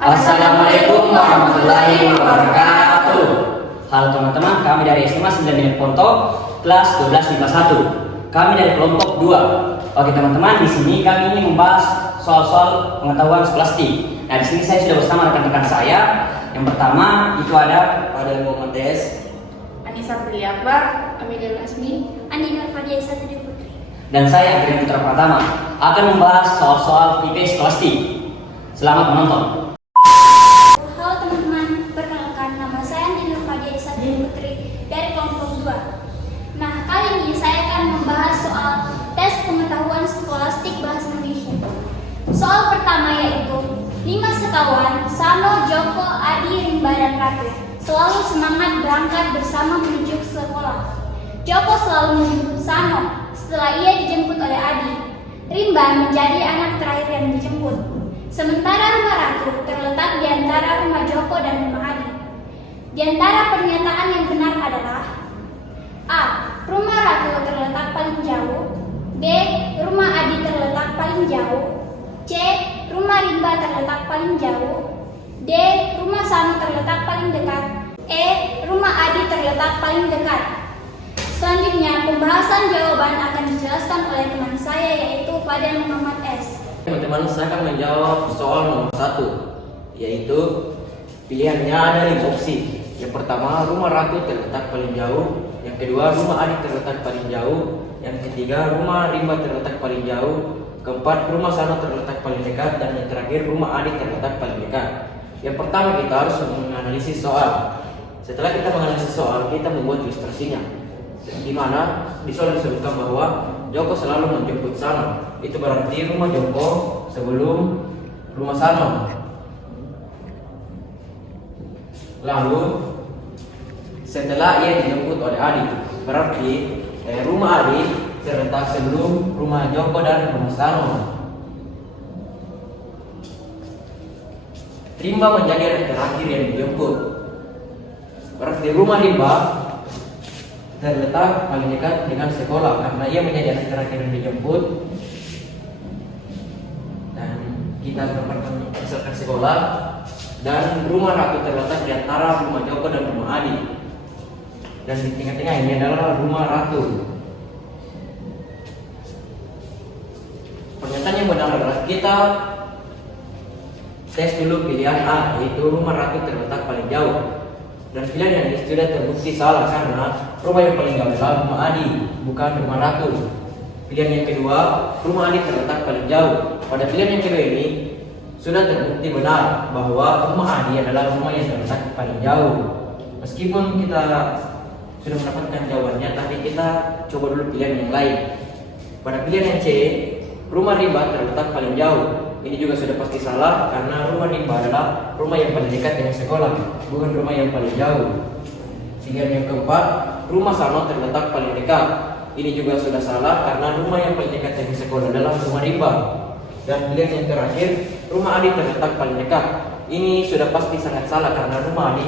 Assalamualaikum warahmatullahi wabarakatuh. Halo teman-teman, kami dari SMA 9 Ponto, kelas 12 IPA 1. Kami dari kelompok 2. Oke teman-teman, di sini kami ini membahas soal-soal pengetahuan skolastik. Nah, di sini saya sudah bersama rekan-rekan saya. Yang pertama itu ada Fadel Muhammad Des, Anissa Prilia Akbar, Amida Lasmi, Andina Fadia Satri Putri. dan saya Adrian Putra Pratama akan membahas soal-soal IP skolastik. Selamat menonton. Halo teman-teman, perkenalkan nama saya Andina Fadia Satri Putri dari kelompok 2. Nah, kali ini saya akan membahas soal tes pengetahuan skolastik bahasa Indonesia. Soal pertama yaitu 5 sekawan Sano, Joko, Adi, Rimba, dan Ratu selalu semangat berangkat bersama menuju ke sekolah. Joko selalu menjemput Sano setelah ia dijemput oleh Adi. Rimba menjadi anak terakhir yang dijemput. Sementara rumah Ratu terletak di antara rumah Joko dan rumah Adi. Di antara pernyataan yang benar adalah A. Rumah Ratu terletak paling jauh. B. Rumah Adi terletak paling jauh. C. Rumah Rimba terletak paling jauh. D. Rumah Sano terletak paling dekat. E. Rumah Adi terletak paling dekat. Selanjutnya, pembahasan jawaban akan dijelaskan oleh teman saya yaitu Fadel Muhammad S. teman-teman, saya akan menjawab soal nomor 1, yaitu pilihannya ada 5 opsi. Yang pertama, rumah Ratu terletak paling jauh. Yang kedua, rumah Adi terletak paling jauh. Yang ketiga, rumah Rimba terletak paling jauh. Keempat, rumah Sano terletak paling dekat. Dan yang terakhir, rumah Adi terletak paling dekat. Yang pertama, kita harus menganalisis soal. Setelah kita menganalisis soal, kita membuat ilustrasinya, di mana di soal disebutkan bahwa Joko selalu menjemput Sano. Itu berarti rumah Joko sebelum rumah Sano. Lalu setelah ia dijemput oleh Adi, berarti rumah Adi terletak sebelum rumah Joko dan rumah Sano. Rimba menjadi yang terakhir yang dijemput. Berarti rumah Rimba terletak paling dekat dengan sekolah karena ia menjadi anak terakhir yang dijemput. Dan kita berdasarkan sekolah. Dan rumah Ratu terletak di antara rumah Joko dan rumah Adi. Dan di tengah-tengah ini adalah rumah Ratu. Pernyataan yang benar adalah kita tes dulu pilihan A, yaitu rumah Ratu terletak paling jauh. Dan pilihan yang ini sudah terbukti salah karena rumah yang paling jauh adalah rumah Adi, bukan rumah Ratu. Pilihan yang kedua, rumah Adi terletak paling jauh. Pada pilihan yang kedua ini sudah terbukti benar bahwa rumah Adi adalah rumah yang terletak paling jauh. Meskipun kita sudah mendapatkan jawabannya, tapi kita coba dulu pilihan yang lain. Pada pilihan yang C, rumah Rimba terletak paling jauh. Ini juga sudah pasti salah karena rumah Rimba adalah rumah yang paling dekat dengan sekolah, bukan rumah yang paling jauh. Pilihan yang keempat, rumah Sano terletak paling dekat. Ini juga sudah salah karena rumah yang paling dekat dengan sekolah adalah rumah Rimba. Dan pilihan yang terakhir, rumah Adi terletak paling dekat. Ini sudah pasti sangat salah karena rumah Adi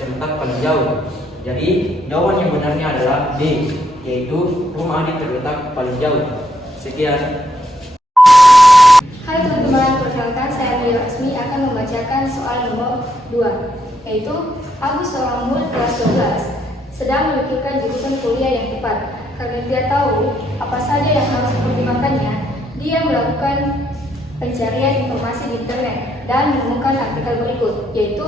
terletak paling jauh. Jadi jawaban yang benarnya adalah D, yaitu rumah Adi terletak paling jauh. Sekian. Hai teman-teman, perkenalkan saya Andina Lasmi akan membacakan soal nomor 2, yaitu Agus seorang murid kelas 12 sedang memikirkan jurusan kuliah yang tepat. Karena dia tahu apa saja yang harus dipertimbangkannya, dia melakukan pencarian informasi di internet dan menemukan artikel berikut, yaitu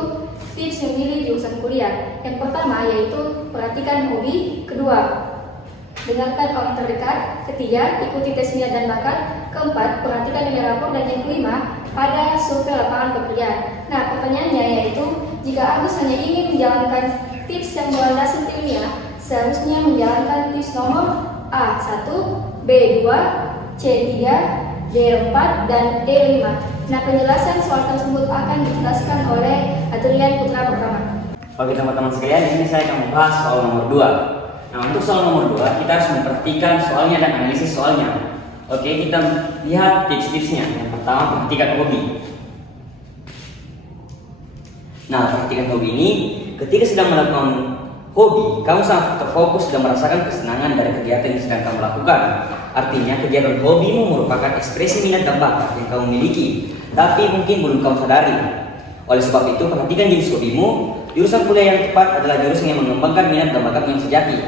tips memilih jurusan kuliah. Yang pertama yaitu perhatikan hobi, kedua dengarkan orang terdekat, ketiga ikuti tes minat dan bakat, keempat perhatikan nilai rapor, dan yang kelima pada survei lapangan pekerjaan. Nah, pertanyaannya yaitu jika Agus hanya ingin menjalankan tips yang berlandaskan ilmiah, seharusnya menjalankan tips nomor A1, B2, C3, D4, dan D5. Nah, penjelasan soal tersebut akan dijelaskan oleh Adrian Putra Pratama. Oke teman-teman sekalian, di sini saya akan membahas soal nomor 2. Nah, untuk soal nomor 2, kita harus memperhatikan soalnya dan analisis soalnya. Oke, kita lihat tips-tipsnya. Yang pertama, perhatikan hobi. Nah, perhatikan hobi ini, ketika sedang melakukan hobi, kamu sangat terfokus dan merasakan kesenangan dari kegiatan yang sedang kamu lakukan. Artinya, kegiatan hobimu merupakan ekspresi minat dan bakat yang kamu miliki, tapi mungkin belum kamu sadari. Oleh sebab itu, perhatikan jenis hobimu. Jurusan kuliah yang tepat adalah jurusan yang mengembangkan minat dan bakat yang sejati.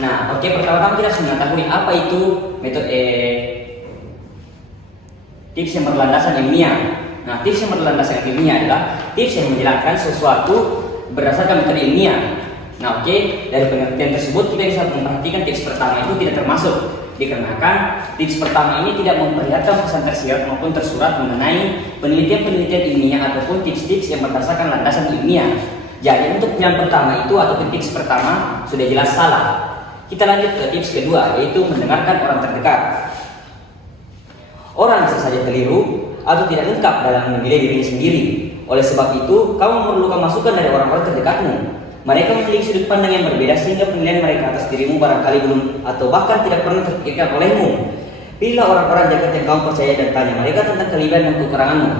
Nah, oke, pertama-tama kita harus mengetahui apa itu metode tips yang berlandasan ilmiah. Nah, tips yang berlandasan ilmiah adalah tips yang menjelaskan sesuatu berdasarkan metode ilmiah. Nah, oke, dari pengertian tersebut kita bisa memperhatikan tips pertama itu tidak termasuk, dikarenakan tips pertama ini tidak memperlihatkan pesan tersirat maupun tersurat mengenai penelitian-penelitian ilmiah ataupun tips-tips yang berdasarkan landasan ilmiah. Jadi untuk yang pertama itu ataupun tips pertama sudah jelas salah. Kita lanjut ke tips kedua, yaitu mendengarkan orang terdekat. Orang bisa saja keliru atau tidak lengkap dalam menilai dirinya sendiri. Oleh sebab itu, kamu memerlukan masukan dari orang-orang terdekatmu. Mereka memiliki sudut pandang yang berbeda sehingga penilaian mereka atas dirimu barangkali belum atau bahkan tidak pernah terpikirkan olehmu. Pilihlah orang-orang dekat yang kamu percaya dan tanya mereka tentang kelebihan dan kekuranganmu.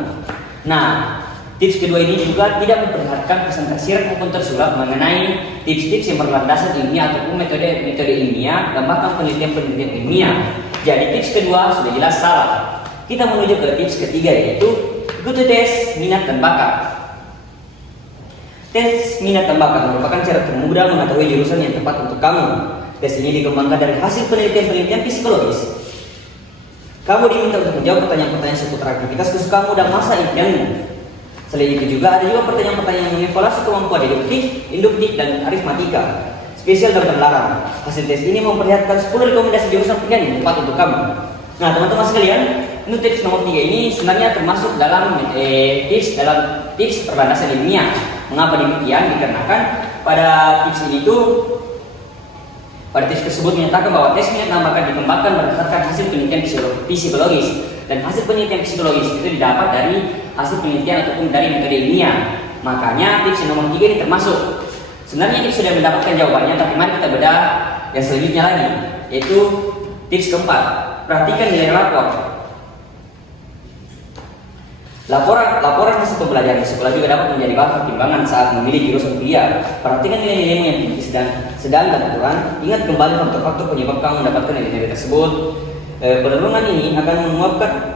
Nah, tips kedua ini juga tidak memperlihatkan pesan tersirat maupun tersurat mengenai tips-tips yang berlandasan ilmiah ataupun metode ilmiah dan bahkan penelitian-penelitian ilmiah. Jadi tips kedua sudah jelas salah. Kita menuju ke tips ketiga, yaitu ikuti tes minat dan bakat. Tes minat dan bakat merupakan cara termudah mengetahui jurusan yang tepat untuk kamu. Tes ini dikembangkan dari hasil penelitian-penelitian psikologis. Kamu diminta untuk menjawab pertanyaan-pertanyaan seputar aktivitas kesukaanmu dan masa impianmu. Selain itu juga ada juga pertanyaan-pertanyaan yang mengevaluasi kemampuan deduktif, induktif, dan aritmatika. Spesial dan terlarang. Hasil tes ini memperlihatkan 10 rekomendasi jurusan pilihan yang tepat untuk kamu. Nah, teman-teman sekalian, untuk tips nomor 3 ini sebenarnya termasuk dalam tips berlandasan ilmiah. Mengapa demikian? Dikarenakan pada tips ini pada tips tersebut menyatakan bahwa tes minat dan bakat dikembangkan berdasarkan hasil penelitian psikologis, dan hasil penelitian psikologis itu didapat dari hasil penelitian ataupun dari metode ilmiah. Makanya tips nomor 3 ini termasuk. Sebenarnya kita sudah mendapatkan jawabannya, tapi mari kita bedah yang selanjutnya lagi, yaitu tips keempat. Perhatikan nilai rapor. Laporan hasil pembelajaran di sekolah juga dapat menjadi bahan pertimbangan saat memilih jurusan kuliah. Perhatikan nilai-nilaimu yang tinggi, sedang dan kurang. Ingat kembali faktor-faktor penyebab kamu mendapatkan nilai-nilai tersebut. Perenungan ini akan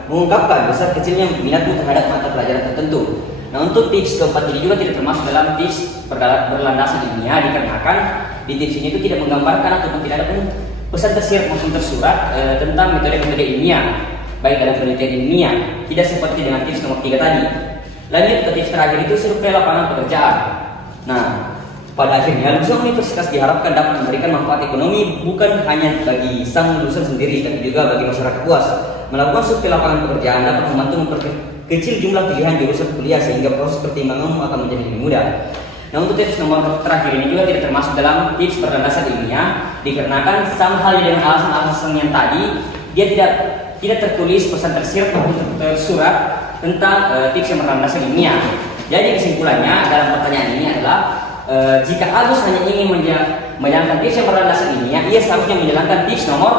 mengungkapkan besar kecilnya minatmu terhadap mata pelajaran tertentu. Nah, untuk tips keempat ini juga tidak termasuk dalam tips berlandasan ilmiah, dikarenakan di tips ini itu tidak menggambarkan ataupun tidak ada pesan tersirat maupun tersurat tentang metode-metode ilmiah, baik dalam penelitian ilmiah, tidak seperti dengan tips nomor 3 tadi. Lanjut ke tips terakhir, itu survei lapangan pekerjaan. Nah, pada akhirnya lulusan universitas diharapkan dapat memberikan manfaat ekonomi bukan hanya bagi sang lulusan sendiri, tapi juga bagi masyarakat luas. Melakukan survei lapangan pekerjaan dapat membantu memperkecil jumlah pilihan jurusan kuliah sehingga proses pertimbanganmu akan menjadi lebih mudah. Nah, untuk tips nomor terakhir ini juga tidak termasuk dalam tips berlandasan ilmiah, dikarenakan sama halnya dengan alasan-alasan yang tadi, dia tidak tertulis pesan tersirat maupun tersurat tentang tips yang berlandasan ilmiah. Jadi kesimpulannya dalam pertanyaan ini adalah jika Agus hanya ingin menjalankan tips yang berlandasan ilmiah, ia seharusnya menjalankan tips nomor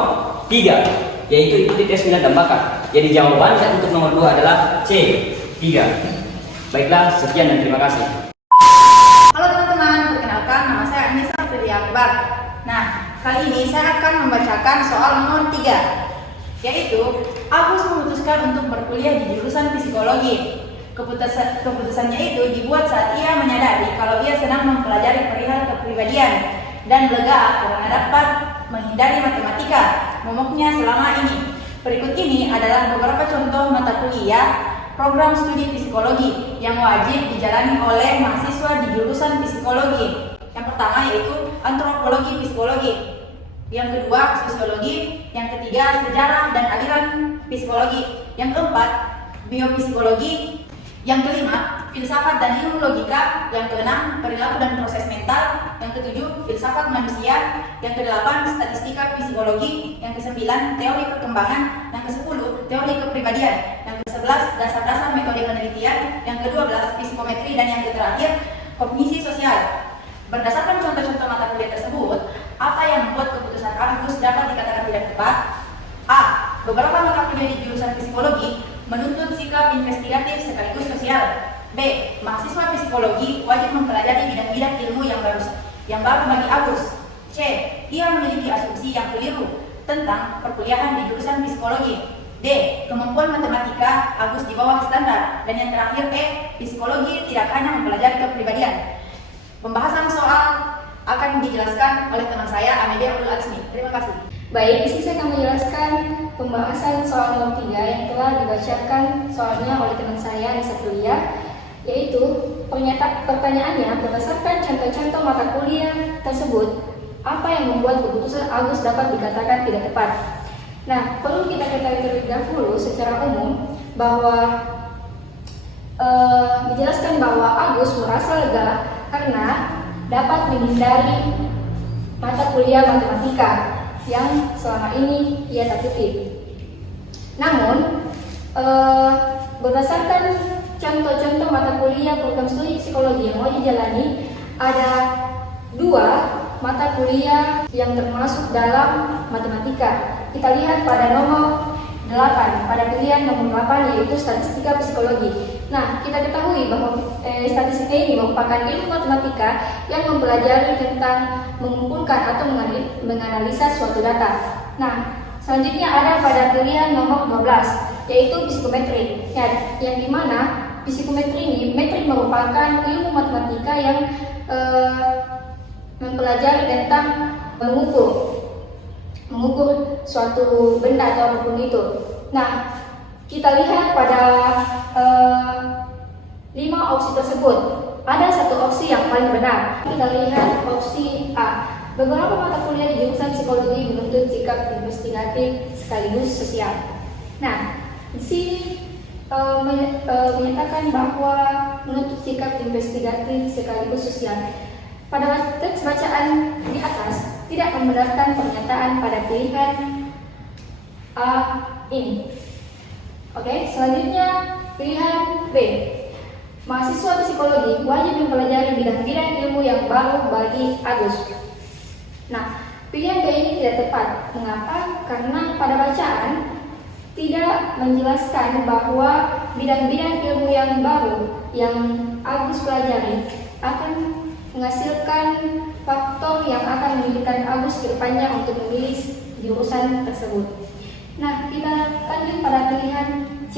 3, yaitu ikuti tes minat dan bakat. Jadi jawabannya untuk nomor 2 adalah C, 3. Baiklah, sekian dan terima kasih. Halo teman-teman, perkenalkan nama saya Anissa Fitri Akbar. Nah, kali ini saya akan membacakan soal nomor 3, yaitu Agus memutuskan untuk berkuliah di jurusan psikologi. Keputusannya itu dibuat saat ia menyadari kalau ia sedang mempelajari perihal kepribadian dan lega karena dapat menghindari matematika momoknya selama ini. Berikut ini adalah beberapa contoh mata kuliah program studi psikologi yang wajib dijalani oleh mahasiswa di jurusan psikologi. Yang pertama yaitu antropologi psikologi, yang kedua sosiologi, yang ketiga sejarah dan aliran psikologi, yang keempat biopsikologi, yang kelima filsafat dan ilmu logika, yang keenam perilaku dan proses mental, yang ketujuh filsafat manusia, yang kedelapan statistika psikologi, yang kesembilan teori perkembangan, yang kesepuluh teori kepribadian, yang kesebelas dasar-dasar metode penelitian, yang kedua-belas psikometri, dan yang terakhir kognisi sosial. Berdasarkan contoh-contoh mata kuliah tersebut, apa yang membuat keputusan Agus dapat dikatakan tidak tepat? A. Beberapa mata kuliah di jurusan psikologi menuntut sikap investigatif sekaligus sosial. B. Mahasiswa psikologi wajib mempelajari bidang-bidang ilmu yang baru bagi Agus. C. Ia memiliki asumsi yang keliru tentang perkuliahan di jurusan psikologi. D. D. Kemampuan matematika Agus di bawah standar. Dan yang terakhir E. Psikologi tidak hanya mempelajari kepribadian. Pembahasan soal akan dijelaskan oleh teman saya Amelia Ulul Atsmi. Terima kasih. Baik, di sini saya akan menjelaskan pembahasan soal nomor 3 yang telah dibacakan soalnya oleh teman saya Nisa Kuliah, yaitu pertanyaannya berdasarkan contoh-contoh mata kuliah tersebut, apa yang membuat keputusan Agus dapat dikatakan tidak tepat? Nah, perlu kita ketahui terlebih dahulu secara umum bahwa dijelaskan bahwa Agus merasa lega karena dapat menghindari mata kuliah matematika yang selama ini ia takuti. Namun, berdasarkan contoh-contoh mata kuliah program studi psikologi yang mau dijalani, ada 2 mata kuliah yang termasuk dalam matematika. Kita lihat pada nomor 8, pada pilihan nomor 8 yaitu statistika psikologi. Nah, kita ketahui bahwa statistika ini merupakan ilmu matematika yang mempelajari tentang mengumpulkan atau menganalisa suatu data. Nah, selanjutnya ada pada pilihan nomor 12 yaitu psikometri. Yang dimana psikometri ini, metrik merupakan ilmu matematika yang mempelajari tentang mengukur suatu benda atau apapun itu. Nah, kita lihat pada 5 opsi tersebut, ada 1 opsi yang paling benar. Kita lihat opsi A. Beberapa mata kuliah di jurusan psikologi menuntut sikap investigatif sekaligus sosial. Nah, di sini menyatakan bahwa menuntut sikap investigatif sekaligus sosial. Pada teks bacaan di atas tidak membenarkan pernyataan pada pilihan A ini. Oke, selanjutnya pilihan B. Mahasiswa psikologi wajib mempelajari bidang-bidang ilmu yang baru bagi Agus. Nah, pilihan B ini tidak tepat. Mengapa? Karena pada bacaan tidak menjelaskan bahwa bidang-bidang ilmu yang baru yang Agus pelajari akan menghasilkan faktor yang akan menjadikan Agus ke depannya untuk memilih jurusan tersebut. Nah, kita lanjut pada pilihan C.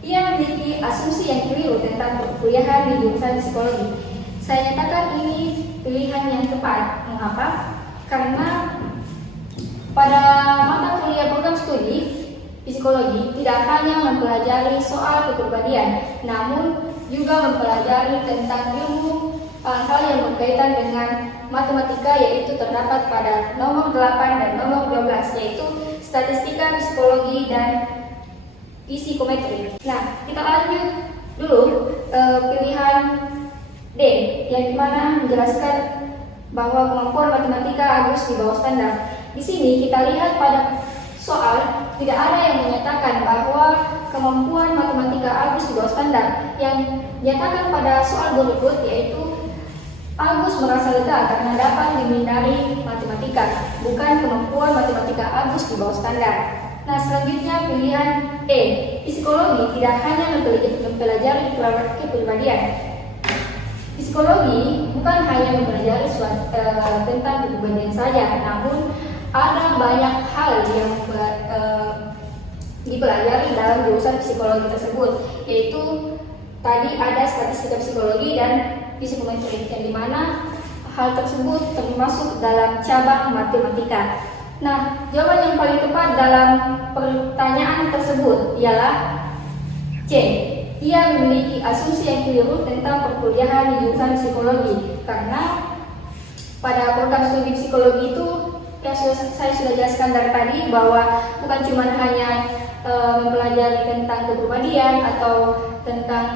Ia memiliki asumsi yang keliru tentang perkuliahan di jurusan psikologi. Saya nyatakan ini pilihan yang tepat. Mengapa? Karena pada mata kuliah program studi psikologi tidak hanya mempelajari soal kepribadian, namun juga mempelajari tentang ilmu hal-hal yang berkaitan dengan matematika, yaitu terdapat pada nomor 8 dan nomor 12, yaitu statistika, psikologi, dan psikometri. Nah, kita lanjut dulu pilihan D, yang dimana menjelaskan bahwa kemampuan matematika Agus di bawah standar. Di sini kita lihat pada soal tidak ada yang menyatakan bahwa kemampuan matematika Agus di bawah standar. Yang dinyatakan pada soal berikut yaitu Agus merasa lega karena dapat menghindari matematika, bukan kemampuan matematika Agus di bawah standar. Nah, selanjutnya pilihan E. Psikologi tidak hanya mempelajari kepribadian. Psikologi bukan hanya mempelajari tentang kepribadian saja, namun ada banyak hal yang dipelajari dalam jurusan psikologi tersebut, yaitu tadi ada statistika psikologi dan psikometri, yang dimana hal tersebut termasuk dalam cabang matematika. Nah, jawaban yang paling tepat dalam pertanyaan tersebut ialah C. Ia memiliki asumsi yang keliru tentang perkuliahan di jurusan psikologi, karena pada program studi psikologi itu yang saya sudah jelaskan dari tadi bahwa bukan cuma hanya mempelajari tentang kepribadian atau tentang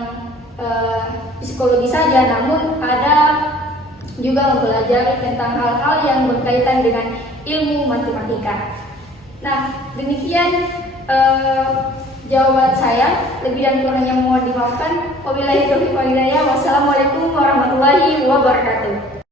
psikologi saja, namun ada juga mempelajari tentang hal-hal yang berkaitan dengan ilmu matematika. Nah, demikian jawaban saya. Lebih dan kurangnya mohon dimaafkan. Wabillahi taufiq wal hidayah. Wassalamualaikum warahmatullahi wabarakatuh.